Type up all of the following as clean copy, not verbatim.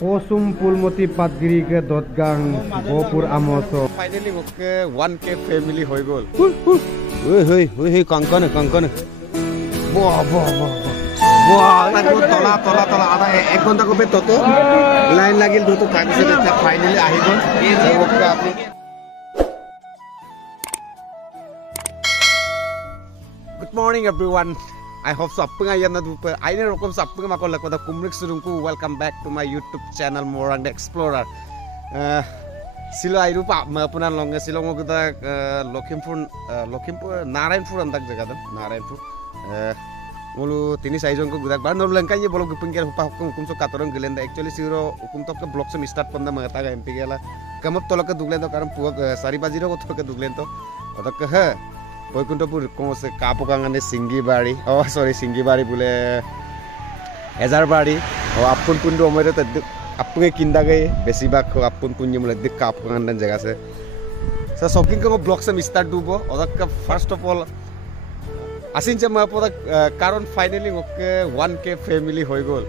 Kosum Pulmoti Patgiri ke Dotgang Gopur Amoso. Finally oke 1K family hoy gol. Hoi kankana. Wah. Wah, aku tola ada 1 ঘন্টা kope toto. Line lagil toto tagse finally ahi gol. Oke apni Good morning everyone. I hope sappunga yana dupa. Aine rokom sappunga mako lakpada kumrik surungku. Welcome back to my YouTube channel Morang the Explorer. Silo airu pa mapunan longa silo mo kita Lokhimpur Narayanpur antak jaga dan Narayanpur. Mulu tini saizon ko gudak bar nol lengkanya bolong gupengker hukum so katorong gelenda actually siro hukum top ke blog sem start panda mengata ga MP gela kamap tolak ke duglento karam puak sari bajiro ko tolak ke duglento otak ke he Boykuntapur kong se kapokangane Singgibari oh sorry Singgibari bule Ezarbari oh apun pundo omere to apunge kinda gai besibak ko apun punye mule dik kapokangan dan jaga se so soking ko blog sem start dubo otak ke first of all Asin cuma pada karon finally oke 1K family hoy gol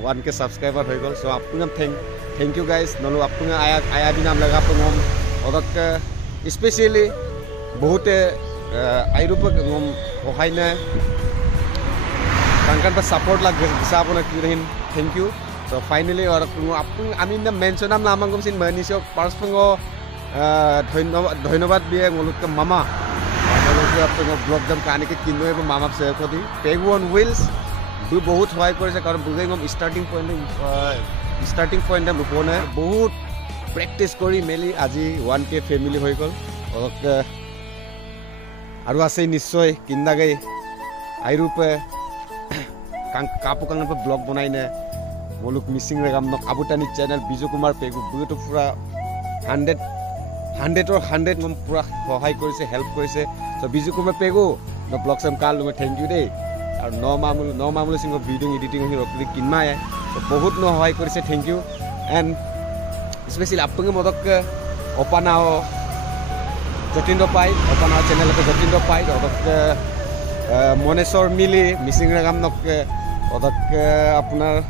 1K subscriber hoy gol so apungam thank you guys nolu apunga aya binam laga apungom odak especially bahute airupa ngom hohaina kangkan pa support lag bisa apuna kirehin thank you so finally odak apung amin na mention am lamangom sin manisyo parspungo ধন্যবাদ দিয়ে ngoluk ke mama blog dam kani ke kinno ebo mama se khodi pegu on wheels du bahut hoy korise karon bugeng om starting point dam rupone bahut practice kori meli aji 1K family hoy gol ok aru ase nishoy kinda gai airupe kapukang pa blog banai ne moluk missing regam nok abutani channel Biju Kumar pegu buto pura 100 or 100 ngom pura hohai korise help korise so Biju Kumar pegu no blog sam kal lunga thank you dei ar no mamulu singo video editing hi rokli kinma ya so bahut no hohai korise thank you and especially apung modok ke opanao Jotindo pai opanao channel ke Jotindo pai odok Monesor mili missing regam nok odok apunar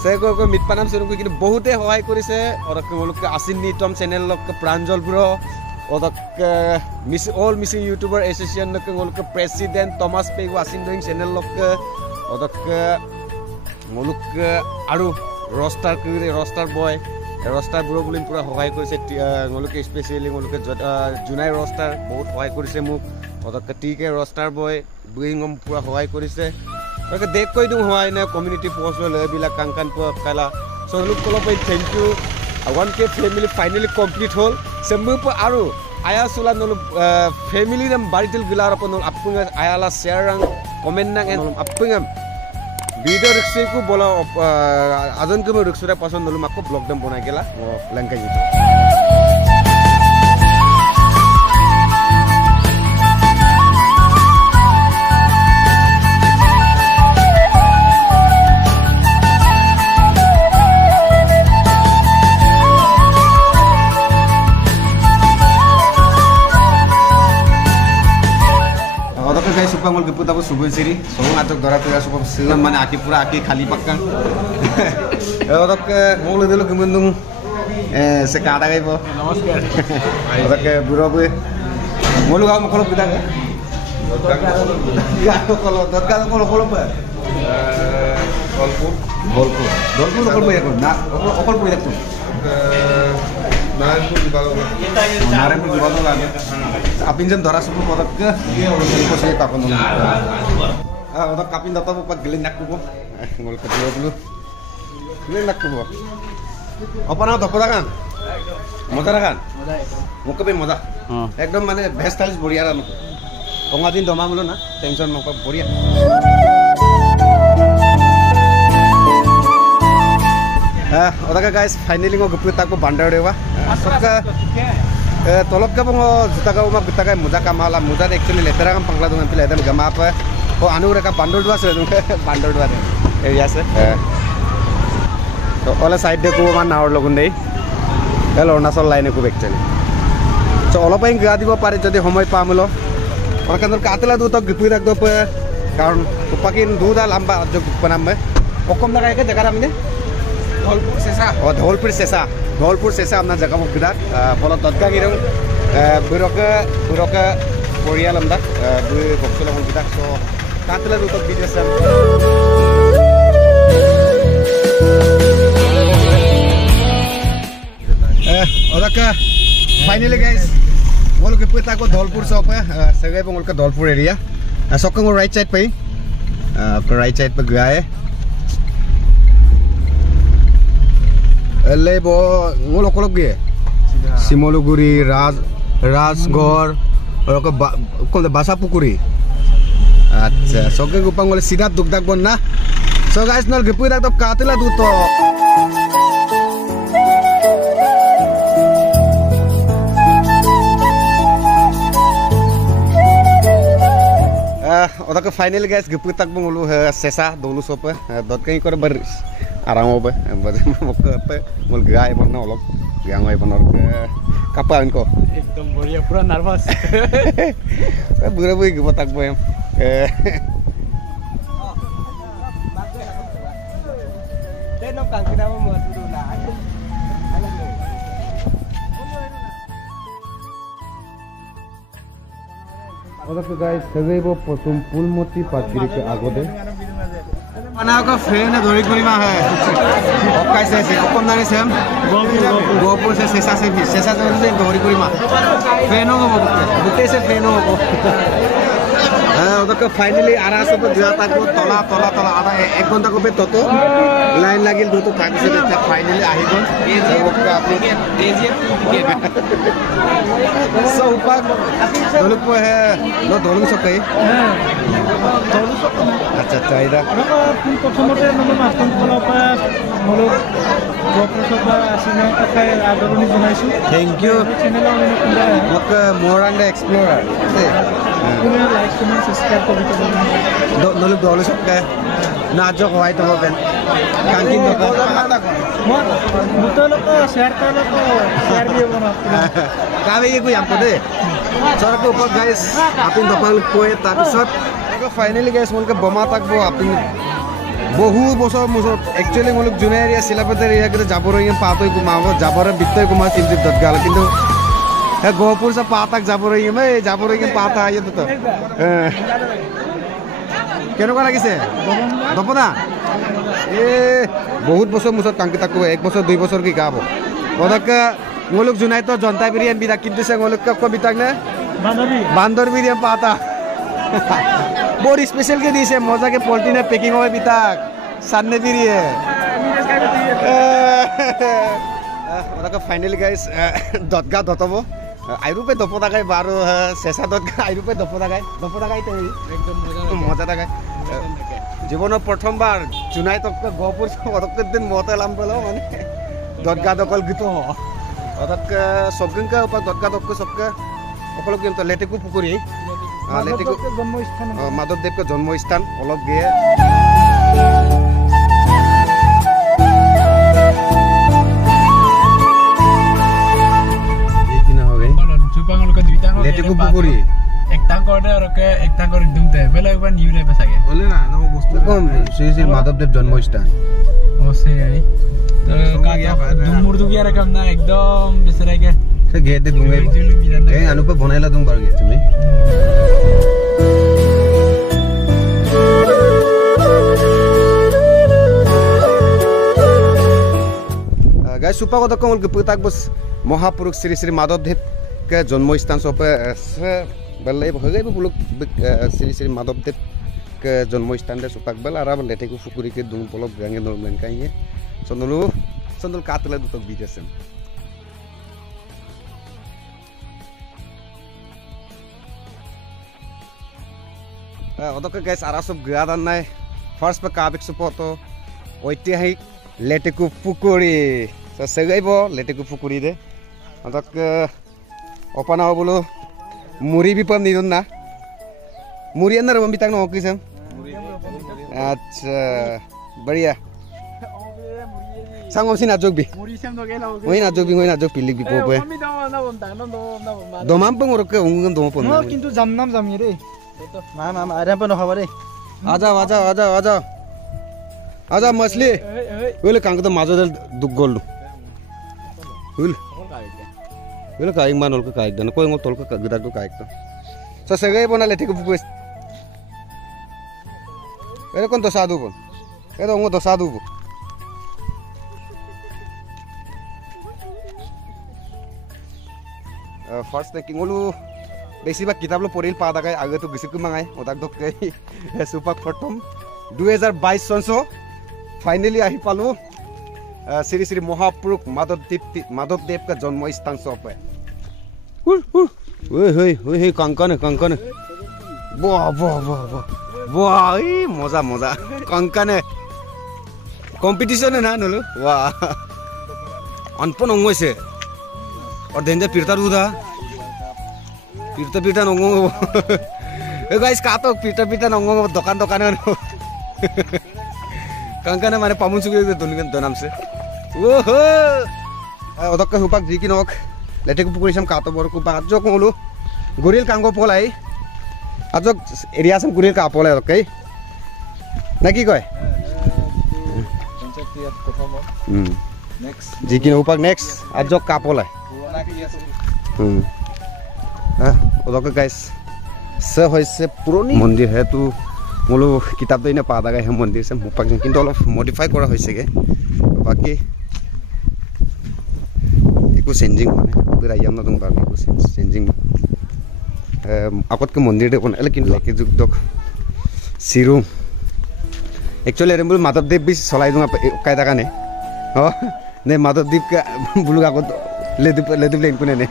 Sego ko mitpanam serungku kini bahute hohai korise odak moluk asin ni tom channel lok pranjol bro odak all missing YouTuber association nok moluk president Thomas Pegu asin doing channel lok odak moluk aru roster boy roster bro bulin pura hohai korise moluk especially moluk junai roster bahut hohai korise muk odak tike roster boy buingom pura hohai korise Oke dek koi dung hoai na community post le bila kangkan po kala so look kolo pai thank you 1K family finally complete hol sembu po aru aya sula no family nam baritil gilar po no apunga ayala share rang comment nang en apunga video rikse ku bola ajon ke riksura pason no makko blog dam bonai gela langka gitu Supangol geput aku subuh siri, soalnya ngatuk dorat ya supang silam mana aki pura aki kali pakang. Otak ngulu dulu kemendung sekada kayak po. Namaskar. Otak burobe. Ngulu kamu kalau kita kan? Kalau apa? Golpur ya kon. Nah, okol pun itu. Narayanpur di Batu lah. Apin jam dora suku kotak ke, info saya tak konon. Otak kapin data buat gelenak tuh, ngol kedua dulu. Gelenak tuh. Apa nama toko kan? Moda kan? Mau ke moda. Ekdom mana best stylish boriara nu. Ongatin doma mulu na, tension mau ke boria. Otak guys, finally ngo geput aku bandar dewa. Soka tolok ka bongo juta ka umak juta ka muda ka mala muda actually letera kam pangla dungan pila edam gama apa ko anu reka bandar dua se bandar dua area se to ola side de ko man naor logun dei helo nasol line ko actually so ola pain ga dibo pare jodi homoy pamulo orkan dor katela du to geput ak do karon upakin duda lamba jog panam okom lagai ke jaga ramine Dhalpur চেঁচা আপোনাৰ জেগা মোক বিৰাট ফলত দদগাং ইৰং বুৰকে পৰিয়াল আমদাক বুই বক্সল মোক বিৰাট চ' কাতলা দুটক video' চাম odaka finally guys ngolke peta ko dholpur shop hai sagai pe ngolke dholpur area sokka ngo right side pe right side pe gaya hai lebo ngolo kolok ge simoluguri rajgor oroke kon basa pukuri acha sokka gupang ngol sida dukdak bon na so guys nol gepu dak top katela duto odaka finally guys geputak bungulu sesa dolu sope dotkai kor ber aramo be mok pe mul gai bon olok gangai bon or kapan ko ekdom boria pura nervous bura bui geputak boem tenok kang kita mau dulu lah odaka guys sagaibo posum pulmoti patgiri ke agode ana ka friend dhori kurima hai okai se okomnani sem gopur se sesa dhori kurima friend ho butte se friend ho odaka finally araso pe gya takbo tola ada 1 ghonta ko be toto line lagil duto thakse ta finally ahigon okka apni so upak doluk po hai lo dolung sokai acha acha ida প্রথমতে মানে মাছখন খোলাৰ পৰা মলক গপৰ সভা আসিনে তাকে আদৰণি জনাইছো thank you চেনেলৰ মোক more and explorer কোনে লাইক কমেন্ট সাবস্ক্ৰাইব কৰি দিব নলক দলে সবকে নাজক হয় তো বেন কাঙ্কিন তো মই মুতলক শেয়ার করলক শেয়ার দিয়ে বনা কাবে কই আমপো দে সরক উপর গাইস আপিন দপাল কই তাৰপিছত ফাইনালি গাইস মলকে বমা থাকবো আপনি বহু বছর মুসর একচুয়ালি মলক জুনিয়র এরিয়া সিলাপতের এরিয়া করে যাবর ইন পাতই কুমাব যাবর বিত্তই কুমা কিন্তু দদগাল কিন্তু গোপুর সব পাতাক যাবর ইন পাতা আইয়ে তো কেনকা লাগিছে দপনা এ বহুত বছর মুসর কাঙ্কি থাকবো 1 বছর 2 বছর কি গাবো ওদক মলক জুনাই তো জনতা বিরিয়ান বিদা কিন্তু সে মলক কো বিতাক না বান্দর বিরিয়ান পাতা बहुत स्पेशल के दिसे मजा के पोल्ट्री ने पैकिंग होय बिताक सानने बिरिए ओदाका फाइनली गाइस दतगा दतबो आइरुपे दपदा गाय बारो सेसा दतगा आइरुपे दपदा गाय तो एकदम मजा लागाय जीवन प्रथमबार जुनाई तक गपुर ओदक दिन मते लाम पेलो माने दतगा दकल गीतो ओदक सबगनका ऊपर दतगा दक सबके ओकल गेम तो लेटेकु पुकुरी माधवदेव का जन्म स्थान अलग गए लेटेकु पुकुरी একটা করে আর একটা করে দুমতে বেলা একবার নিউ রে পেছাগে বলে না নো বস্তু কোন শ্রী শ্রী মাধবদেব জন্ম স্থান ও সে আই তো দুমুর দুগিয়া রকম না একদম বেসরাগে সে গেতে দুমে এই অনুপ বনাইলা দুম বার গে তুমি गाइस सुपा को कमल के पुताक बस महापुरुष श्री श्री माधवदेव के जन्म स्थान सोपे बल्ले भगै बुलक श्री श्री माधवदेव के जन्म स्थान दे सुपाक बल आरा लेटे को फुकुरी के दुन पलक गांगे नरमेन काइए संदल कातले दुतक बिदेसन ओदके गाइस आरा सब गादान नाय फर्स्ट पे काबिक सुपतो ঐতিহাসিক लेटेकु पुकुरी सगैबो लेटेकु पुकुरी दे अदक ओपन हो बोलो मुरी भी पम निदन ना मुरी अंदर बम बिताक नो किसम अच्छा बढ़िया सांगो सिना जोग भी मुरी सेम तो गेला होई ना जोग पिलिक भी पोपे दोमाम पंग रके उंगन दोम पन नो किंतु जामनाम जामी रे मा आरे पन खबर रे आजा मछली Wala kang to majo dal duk gol. Wala kaing manol ka kaig dan ko ngol tol ka gadag do kaig to. So sagay bona leti ko bukus. Pero kon to sadu bon. Pero ngo to sadu bo. First thinking ngolu বেছিভাগ কিতাপ লো পঢ়িল পা দাগাই আগে তো গিসিক মাঙাই ওটাক দক সুপাক প্রথম 2022 সনসো finally আহি পালো শ্রী শ্রী মহাপুরুষ মাধবদেব का जन्म स्थान सपे ओय होय होय हे कंकन वाह वाह वाह वाह वाह ई मजा मजा कंकन कंपटीशन है ना नलो वाह अनपन होइसे और डेंजर फिरता रुदा Pirta nongong. Guys, kato pirta nongong dokan Kangkana mane pamun sugi donam se. Woho. Odok hupak jikinok. Lete ku pukurisam kato bor ku ajok ngulu. Guril kanggo polai. Ajok area sam guril ka polai okay. Naki koy. Next. Jikin hupak next. Ajok ka polai. ओदक guys से होइसे पुरानी मंदिर है तो मोलो किताब देने पा दागा है मंदिर से मुपाक किंतु অলপ মডিফাই করা হইছে গে বাকি একো চেঞ্জিং মানে পুরা ইয়াম না দংবা একো চেঞ্জিং আগত কে মন্দির দেখুন लेकिन लाके जुग दक सिरु एक्चुअली रेमबुल माधवदेव भी चलाई दूंगा कायदा का ने हो ने माधवदेव का बुलुगा को ले लेन कोने ने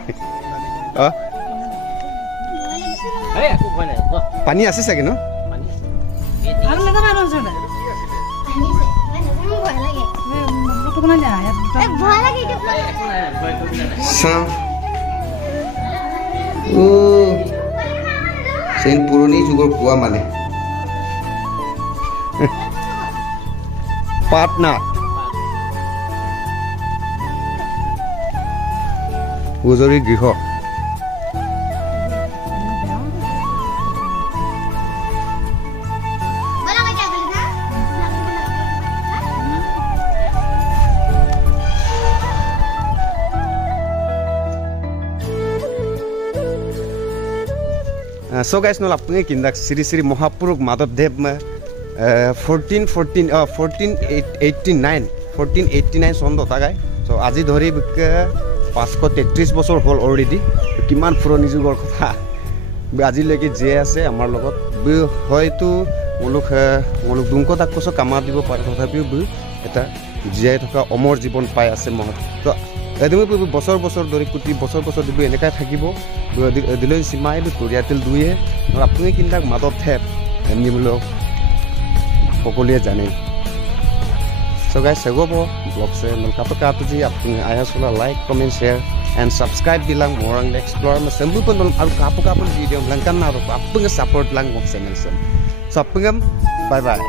हो पानी আছে সাগে ন আৰু লাগা মানো জনা ভয় লাগে মতো কোনা যায় ভয় লাগে সা ও সেন পুরনি যুগৰ কুয়া মানে পাটনা উজৰি গৃহ So guys, no lapne kindak Sri Sri Mahapuruष Madhavdev 1489 son dota gai. So আজি ধৰি 533 বছৰ হল অলৰেডি কিমান পুৰণি যুগৰ কথা আজি লৈকে যে আছে আমাৰ লগত হয়তো মুলুক দুংক তাক কছ কামা দিব পাৰে তথাপিও এটা জীয়াই থকা অমৰ জীৱন পাই আছে মহৎ তো এদিন বছৰ ধৰি কোটি বছৰ দিব এনেকাই থাকিব দিলৈ সীমাই তৰিয়াতিল দুয়ে আৰু আপুনি কিন্দাক মাধৱদেৱ নিমলো সকলোৱে জানে So guys, segobo blog se melkapaka ji apung ayah sula like, comment, share and subscribe bilang orang explore masembu pun alu kapuk video langkan naruh apung support lang channel sen. So apung bye bye.